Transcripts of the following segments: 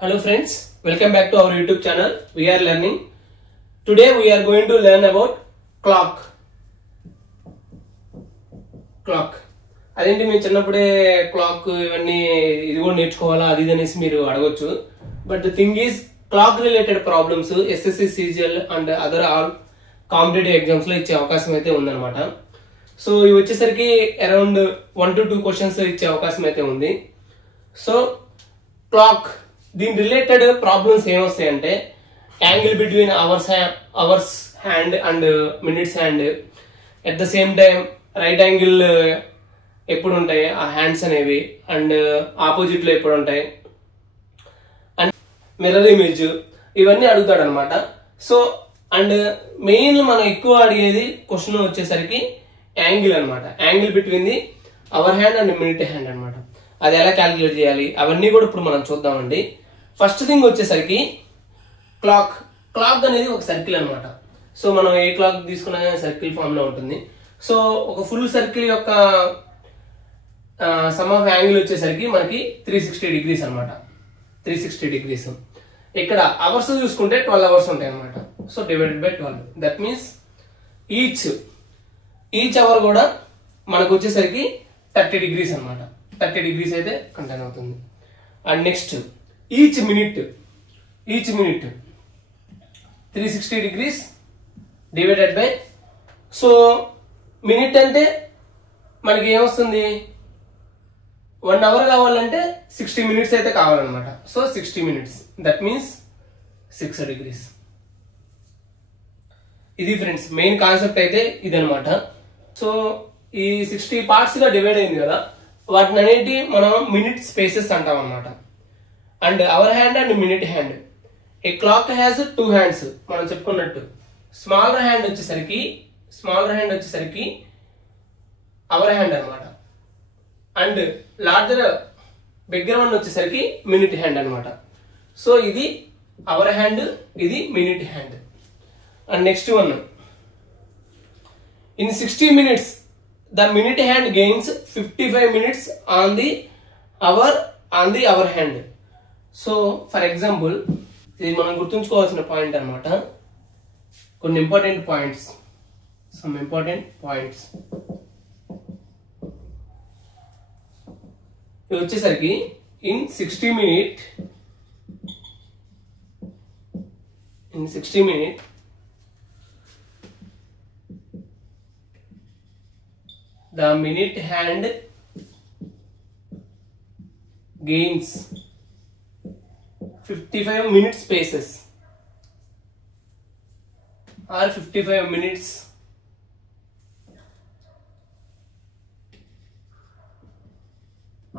Hello friends, welcome back to our YouTube channel. We are learning. Today we are going to learn about clock. అదేంటి మేము చిన్నప్పుడే clock ఇవన్నీ ఇది కూడా నేర్చుకోవాలా అది అనేసి మీరు అడగొచ్చు. But the thing is clock related problems SSC CGL and other all competitive exams లో ఇచ్చే అవకాశం అయితే ఉందన్నమాట. సో ఇవి వచ్చేసరికి అరౌండ్ 1 to 2 క్వశ్చన్స్ ఇచ్చే అవకాశం అయితే ఉంది. సో క్లాక్ దీని రిలేటెడ్ ప్రాబ్లమ్స్ ఏమొస్తాయంటే angle between hours hand and minutes hand, at the same time right angle ఎప్పుడు ఉంటాయి ఆ హ్యాండ్స్ అనేవి, అండ్ ఆపోజిట్ లో ఎప్పుడు ఉంటాయి, అండ్ మిర్రర్ ఇమేజ్ ఇవన్నీ అడుగుతాడు అనమాట. సో అండ్ మెయిన్ మనం ఎక్కువ అడిగేది క్వశ్చన్ వచ్చేసరికి యాంగిల్ అనమాట. Angle between the hour hand and minute hand అనమాట. అది ఎలా క్యాలిక్యులేట్ చేయాలి అవన్నీ కూడా ఇప్పుడు మనం చూద్దామండి. ఫస్ట్ థింగ్ వచ్చేసరికి క్లాక్ అనేది ఒక సర్కిల్ అనమాట. సో మనం ఏ క్లాక్ తీసుకున్నా కానీ సర్కిల్ ఫామ్ లో ఉంటుంది. సో ఒక ఫుల్ సర్కిల్ యొక్క సమ్ ఆఫ్ యాంగిల్ వచ్చేసరికి మనకి 360 degrees అనమాట. 360 degrees. ఇక్కడ అవర్స్ చూసుకుంటే 12 hours ఉంటాయి అనమాట. So divided by 12, that means each hour కూడా మనకు వచ్చేసరికి 30 degrees అనమాట. 30 degrees అయితే కంటైన్ అవుతుంది. And next each minute 360 degrees divided by, so minute అంటే మనకి ఏమొస్తుంది 1 hour కావాలంటే 60 minutes అయితే కావాలన్నమాట. So 60 minutes, that means 6 degrees. ఇది ఫ్రెండ్స్ మెయిన్ కాన్సెప్ట్ అయితే ఇదనమాట. సో ఈ 60 parts గా డివైడ్ అయింది కదా, వాటిని అనేది మనం మినిట్ స్పేసెస్ అంటాం అనమాట. And hour hand and minute hand, a clock has 2 hands మనం చెప్పుకున్నట్టు. స్మాలర్ హ్యాండ్ వచ్చేసరికి అవర్ హ్యాండ్ అనమాట. అండ్ లార్జర్ బిగ్గర్ వన్ వచ్చేసరికి మినిట్ హ్యాండ్ అనమాట. సో ఇది అవర్ హ్యాండ్, ఇది minute hand. And next one, in 60 minutes the minute hand gains 55 minutes on the hour hand. So for example ఇది మనం గుర్తుంచుకోవాల్సిన point అనమాట. కొన్ని ఇంపార్టెంట్ పాయింట్స్, ఇది వచ్చేసరికి in 60 minutes the minute hand gains 55 minute spaces or 55 minutes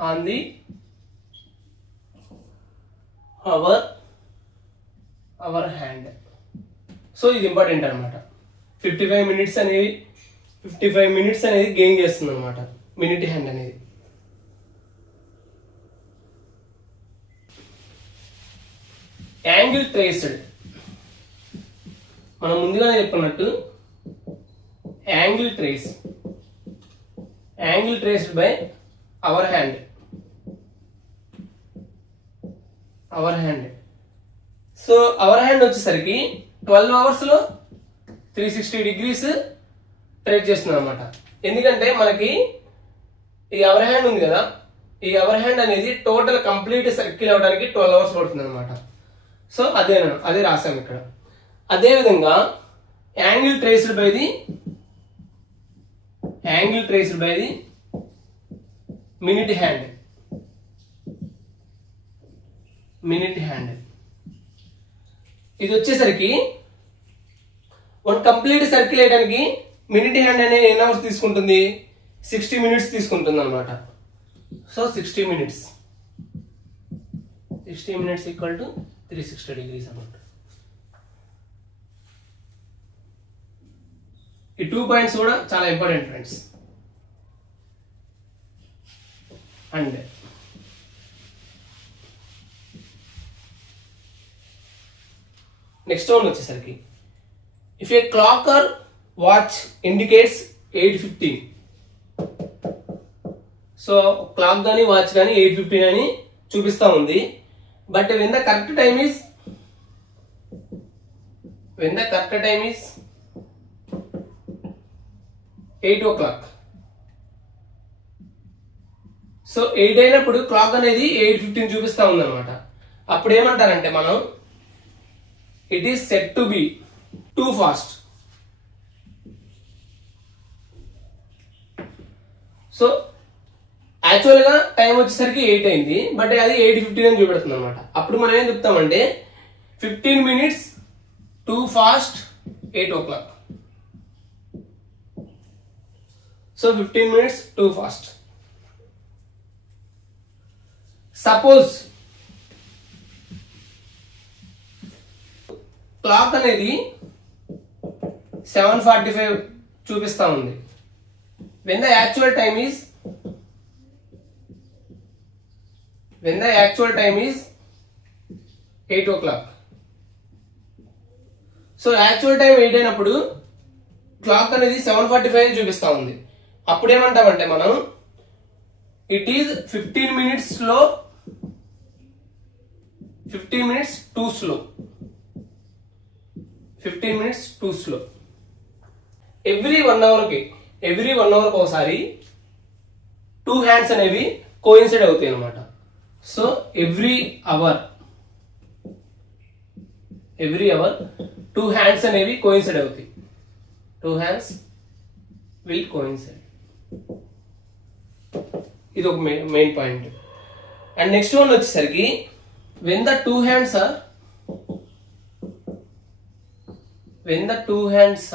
on the our hand. So ఇది important అనమాట. 55 minutes అనేది గెయిన్ చేస్తుంది అనమాట మినిట్ హ్యాండ్ అనేది. యాంగిల్ ట్రేస్డ్, మనం ముందుగానే చెప్పుకున్నట్టు angle traced by our hand. So our hand వచ్చేసరికి 12 hours లో 360 degrees ట్రేస్ చేస్తుంది అనమాట. ఎందుకంటే మనకి ఈ అవర్ హ్యాండ్ ఉంది కదా, ఈ అవర్ హ్యాండ్ అనేది టోటల్ కంప్లీట్ సర్కిల్ అవడానికి 12 hours పడుతుంది అనమాట. సో అదే రాసాం ఇక్కడ. అదే విధంగా angle traced by the minute hand. ఇది వచ్చేసరికి వన్ కంప్లీట్ సర్కిల్ వేయడానికి మినిట్ హ్యాండ్ అనేది ఎన్ని అవర్స్ తీసుకుంటుంది, 60 minutes తీసుకుంటుంది అనమాట. So 60 minutes equal to 360 degrees అనమాట. ఈ 2 points కూడా చాలా important friends. And next one వచ్చేసరికి if a clock or watch indicates 8:15, so clock కానీ వాచ్ కానీ 8:15 అని చూపిస్తా ఉంది. But when the correct time is 8 o'clock. So 8 అయినప్పుడు క్లాక్ అనేది 8:15 చూపిస్తా ఉందన్నమాట. అప్పుడు ఏమంటారంటే మనం it is set to be too fast. So actual గా టైం వచ్చేసరికి 8 అయింది, బట్ అది 8:15 అని చూపెడుతుంది అనమాట. అప్పుడు మనం ఏం చెప్తామంటే 15 minutes too fast 8 o'clock. So 15 minutes too fast. Suppose clock అనేది 7:45 చూపిస్తా ఉంది. when the actual time is 8 o'clock. So actual time 8 అయినప్పుడు క్లాక్ అనేది 7:45 చూపిస్తా ఉంది. అప్పుడు ఏమంటామంటే మనం it is 15 minutes slow, 15 minutes too slow. 15 minutes too slow. Every 1 hour కి ఒకసారి 2 hands అనేవి కోయిన్సైడ్ అవుతాయి అనమాట. సో ఎవ్రీ అవర్ 2 hands అనేవి కోయిన్సైడ్ అవుతాయి. 2 hands విల్ కోయిన్సైడ్. ఇది ఒక main point. And next one వచ్చేసరికి when the two hands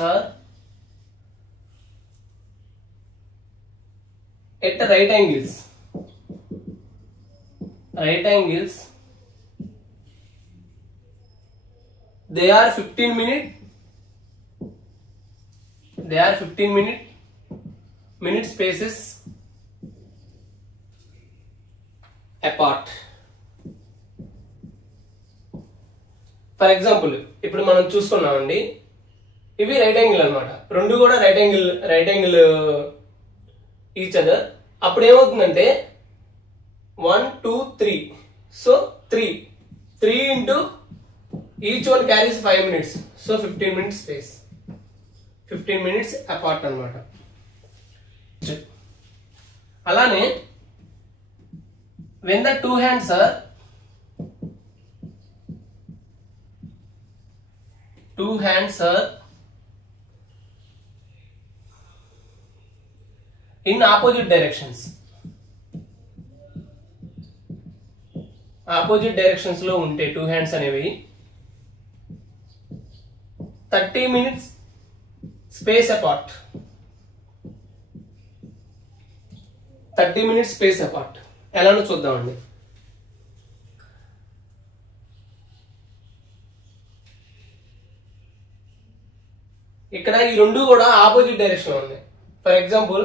are at right angles, they are 15 minute spaces apart. For example ఇప్పుడు మనం చూసుకున్నామండి, ఇవి రైట్ యాంగిల్ అనమాట. రెండు కూడా రైట్ యాంగిల్ ఈచ్ అదర్. అప్పుడు ఏమవుతుందంటే 1 2 3. So 3 into each one carries 5 minutes. So 15 minutes space, 15 minutes apart అనమాట. అలానే when the two hands are in opposite directions లో ఉంటే 2 hands అనేవి 30 minutes space apart. 30 minutes space apart ఎలానో చూద్దామండి. ఇక్కడ ఈ రెండు కూడా ఆపోజిట్ డైరెక్షన్ ఉన్నాయి. ఫర్ ఎగ్జాంపుల్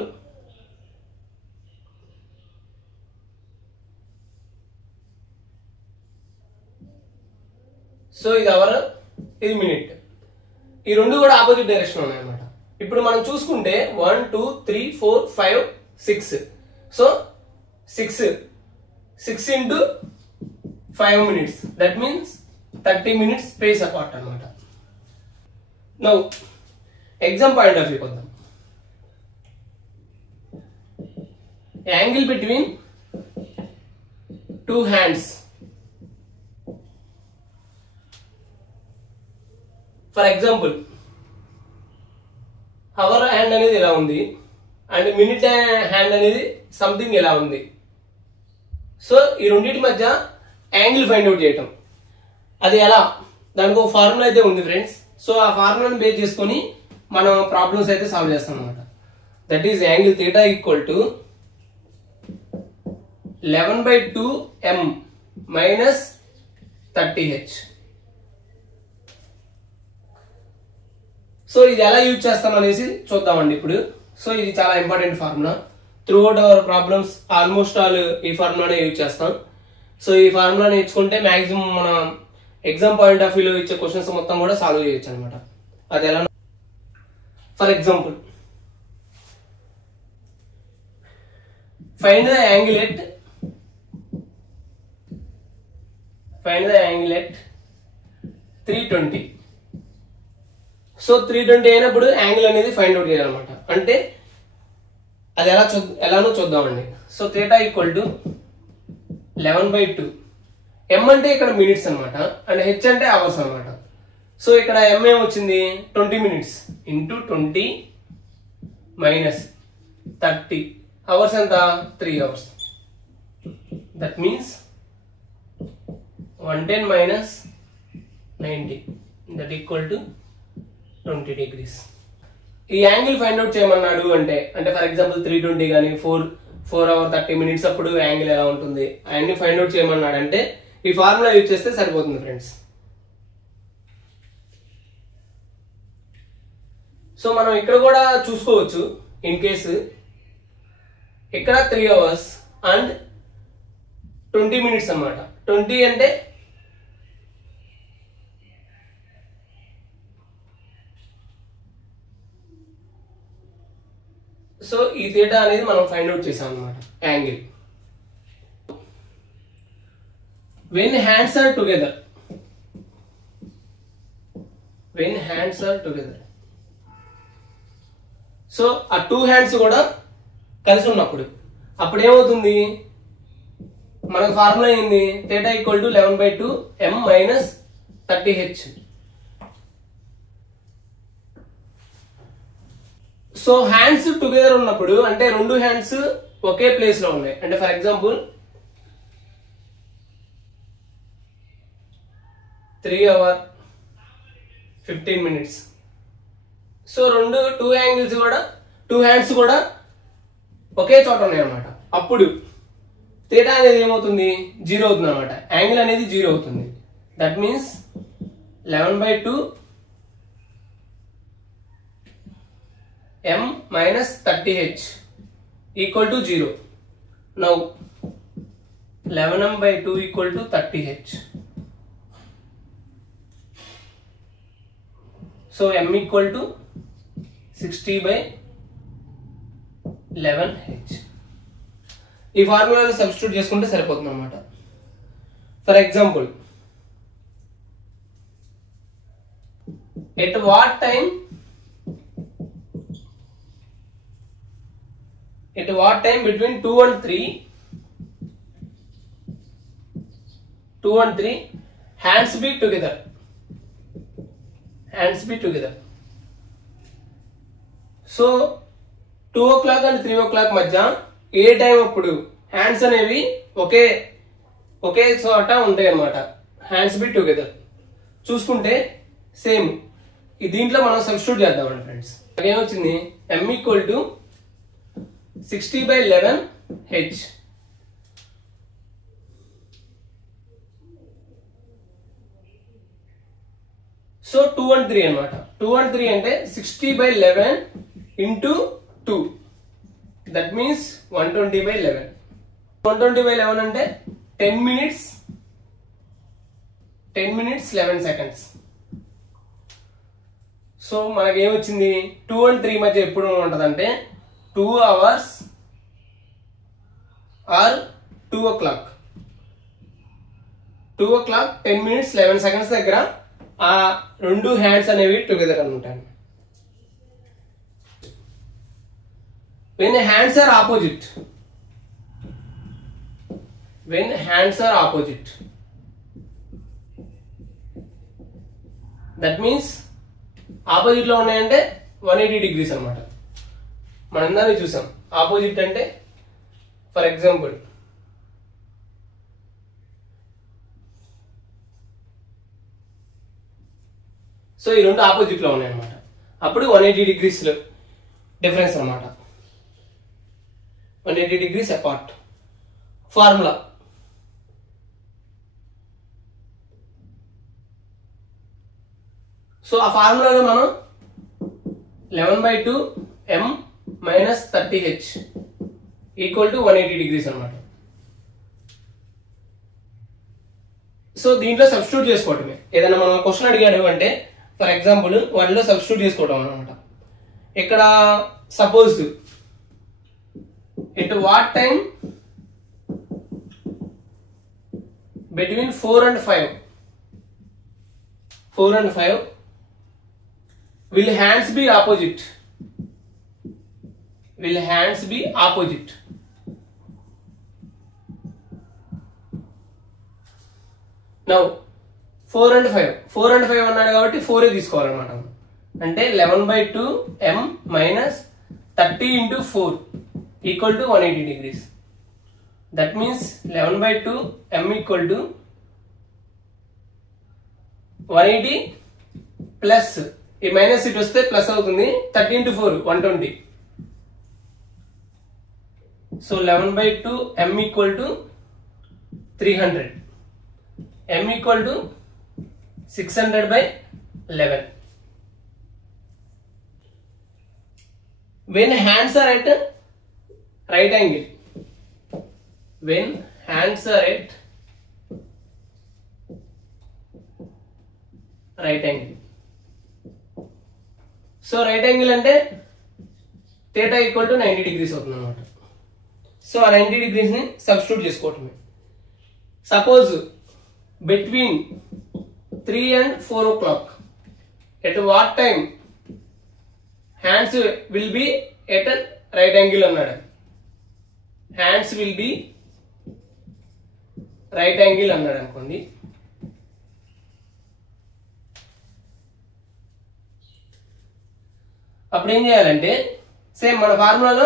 సో ఇది అవర్, ఇది మినిట్. ఈ రెండు కూడా ఆపోజిట్ డైరెక్షన్ ఉన్నాయి అన్నమాట. ఇప్పుడు మనం చూసుకుంటే 1 2 3 4 5 6. So 6 into 5 minutes. That means 30 minutes space apart అన్నమాట. Now exam point of view కొద్దాం. Angle between two hands. For example hour hand అనేది ఎలా ఉంది అండ్ మినిట్ హ్యాండ్ అనేది సంథింగ్ ఎలా ఉంది. సో ఈ రెండింటి మధ్య యాంగిల్ ఫైండ్ అవుట్ చేయటం, అది ఎలా, దానికి ఒక ఫార్ములా అయితే ఉంది ఫ్రెండ్స్. సో ఆ ఫార్ములాని బేస్ చేసుకొని మనం ప్రాబ్లమ్స్ అయితే సాల్వ్ చేస్తాం అనమాట. That is angle theta equal to 11/2m minus 30h. So ఇది ఎలా యూజ్ చేస్తాం అనేసి చూద్దామండి ఇప్పుడు. సో ఇది చాలా important formula. Through out our problems almost all ఈ ఫార్ములానే యూజ్ చేస్తాం. సో ఈ ఫార్ములా నేర్చుకుంటే మాక్సిమం మన ఎగ్జామ్ పాయింట్ ఆఫ్ వ్యూలో ఇచ్చే క్వశ్చన్స్ మొత్తం కూడా సాల్వ్ చేయొచ్చు అనమాట. అది ఎలా, for example find the angle at find the angle at 320. So 320 అయినప్పుడు యాంగిల్ అనేది ఫైండ్ అవుట్ చేయాలన్నమాట. అంటే అది ఎలానో చూద్దామండి. So theta equal to 11/2. ఎం అంటే ఇక్కడ మినిట్స్ అనమాట, అండ్ హెచ్ అంటే అవర్స్ అనమాట. సో ఇక్కడ ఎం ఏమొచ్చింది 20 minutes ఇంటూ 20 మైనస్ 30 అవర్స్ ఎంత 3 hours. That means 110 minus 90 that equal to 20 degrees. ఈ యాంగిల్ ఫైండ్ అవుట్ చేయమన్నాడు అంటే ఫర్ ఎగ్జాంపుల్ 320 కానీ 4 hours 30 minutes అప్పుడు యాంగిల్ ఎలా ఉంటుంది అవన్నీ ఫైండ్ అవుట్ చేయమన్నాడు అంటే ఈ ఫార్ములా యూజ్ చేస్తే సరిపోతుంది ఫ్రెండ్స్. సో మనం ఇక్కడ కూడా చూసుకోవచ్చు. ఇన్ కేసు ఇక్కడ 3 hours అండ్ 20 minutes అన్నమాట. 20 అంటే సో ఈ థీటా అనేది మనం ఫైండ్ అవుట్ చేసాం అన్నమాట angle. when hands are together so ఆ 2 hands కూడా కలిసి ఉన్నప్పుడు అప్పుడు ఏమవుతుంది మనకు ఫార్ములా ఏంది theta equal to 11/2 m minus 30h. So hands together ఉన్నప్పుడు అంటే 2 hands ఒకే ప్లేస్ లో ఉన్నాయి. అంటే for example 3 hours 15 minutes. So 2 angles కూడా 2 hands కూడా ఒకే చోట ఉన్నాయి అన్నమాట. అప్పుడు థీటా అనేది ఏమవుతుంది 0 అవుతుంది అనమాట. యాంగిల్ అనేది 0 అవుతుంది. That means 11/2 m minus 30h equal to 0. Now 11/2 equal to 30h. So m equal to 60/11h. ఈ ఫార్ములాలో సబ్స్టిట్యూట్ చేసుకుంటే సరిపోతుంది అన్నమాట. For example at what time between 2 and 3 hands be together. So 2 o'clock and 3 o'clock మధ్య ఏ time అప్పుడు hands అనేవి ఒకే చోట ఉంటాయి అన్నమాట. హ్యాండ్స్ బి టుగెదర్ చూసుకుంటే సేమ్ దీంట్లో మనం సబ్స్టిట్యూట్ చేద్దామండి ఫ్రెండ్స్. ఏమొచ్చింది m equal to 60/11h. So 2 and 3 అన్నమాట. 2 and 3 అంటే 60/11 into 2. That means 120/11. 120/11 అంటే 10 minutes 11 seconds. సో మనకి ఏమొచ్చింది 2 and 3 మధ్య ఎప్పుడు ఉంటదంటే 2 hours or 2 o'clock 10 minutes 11 seconds దగ్గర ఆ 2 హ్యాండ్స్ అనేవి టుగెదర్ అని ఉంటాయి. when hands are opposite that means opposite లో ఉన్నాయంటే 180 degrees అన్నమాట. మనం ఇందాక చూసాం ఆపోజిట్ అంటే ఫర్ ఎగ్జాంపుల్ సో ఈ 2 ఆపోజిట్ లో ఉన్నాయి అన్నమాట. అప్పుడు 180 degrees డిఫరెన్స్ అన్నమాట. 180 degrees అపార్ట్. ఫార్ములా సో ఆ ఫార్ములాలో మనం 11/2 m minus 30h equal to 180 degrees అన్నమాట. సో దీంట్లో సబ్స్టిట్యూట్ చేసుకోవటమే. ఏదైనా మనం క్వశ్చన్ అడిగాడు అంటే ఫర్ ఎగ్జాంపుల్ వాటిలో సబ్స్టిట్యూట్ చేసుకోవడం అనమాట. ఇక్కడ suppose at what time between 4 and 5, 4 and 5, will hands be opposite? Will hands be opposite? Now 4 and 5, 4 and 5 అన్నాడు కాబట్టి 4 తీసుకోవాలన్నమాట. అంటే 11/2 m minus 30 into 4 equal to 180 degrees. That means 11/2 m equal to 180 plus ఈ minus ఇటు వస్తే plus అవుతుంది, 30 into 4 120. So 11/2 m equal to 300, m equal to 600/11. When hands are at right angle, when hands are at right angle, so right angle అంటే theta equal to 90 degrees అవుతుంది అన్నమాట. So ఆ 90 degrees ని substitute చేసుకోవటమే. Suppose between 3 and 4 o'clock, at what time hands will be at a right angle అన్నాడు. hands will be right angle అన్నాడు అనుకోండి. అప్పుడు ఏం చేయాలంటే సేమ్ మన ఫార్ములాలో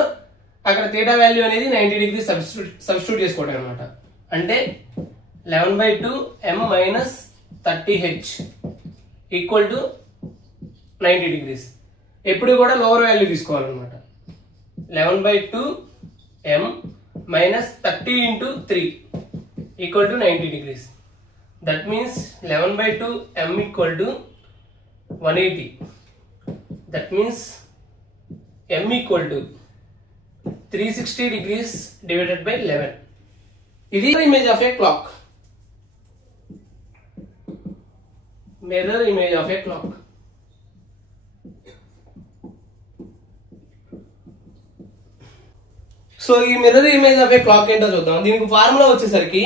అక్కడ థీటా వాల్యూ అనేది 90 డిగ్రీ సబ్స్టిట్యూట్ చేసుకోవడం అనమాట. అంటే 11/2 m minus 30h equal to 90 degrees. ఎప్పుడు కూడా లోవర్ వాల్యూ తీసుకోవాలన్నమాట. 11/2 m minus 30 into 3 equal to 90 degrees. That means 11/2 m equal to 180. That means m equal to 360 degrees divided by 11. This is the image of a clock. Mirror image of a clock. So ఈ mirror image of a clock ఏంటో చూద్దాం. దీనికి formula వచ్చేసరికి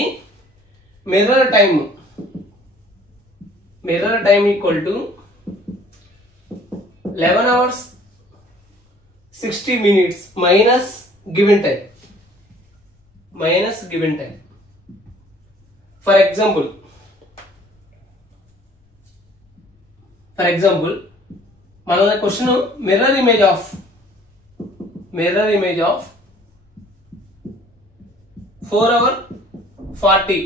mirror time equal to 11 hours 60 minutes minus given time. For example, మన question mirror image of 4:40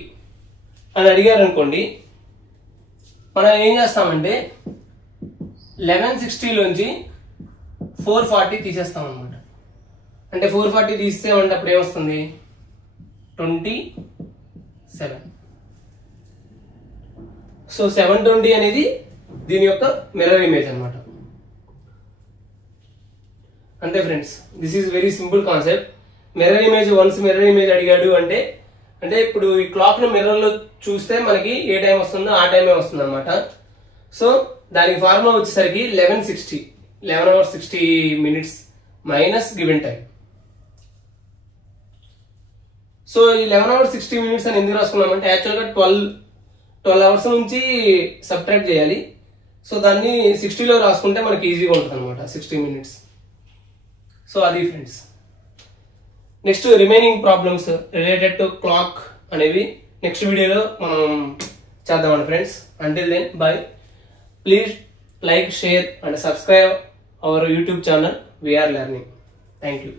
అని అడిగారు అనుకోండి. మనం ఏం చేస్తామంటే 1160 లోంచి 440 తీసేస్తాం అనమాట. అంటే 440 తీసేమంటే అప్పుడు ఏమొస్తుంది 27. సో 720 అనేది దీని యొక్క మిర్రర్ ఇమేజ్ అనమాట. అంతే friends, this is very simple concept. Mirror image mirror image అడిగాడు అంటే ఇప్పుడు ఈ క్లాక్ ను మిర్రర్ లో చూస్తే మనకి ఏ టైం వస్తుందో ఆ టైమే వస్తుంది అనమాట. సో దానికి ఫార్ములా వచ్చేసరికి 11 hours 60 minutes minus given time. So ఈ 11 hours 60 minutes అని ఎందుకు రాసుకున్నామంటే యాక్చువల్గా 12 hours నుంచి సబ్ట్రాక్ట్ చేయాలి. సో దాన్ని 60లో రాసుకుంటే మనకి ఈజీగా ఉంటుంది అనమాట 60 minutes. సో అది friends. Next remaining problems related to clock అనేవి నెక్స్ట్ వీడియోలో మనం చేద్దామండి friends. Until then bye. Please like, share and subscribe our YouTube channel. We are learning. Thank you.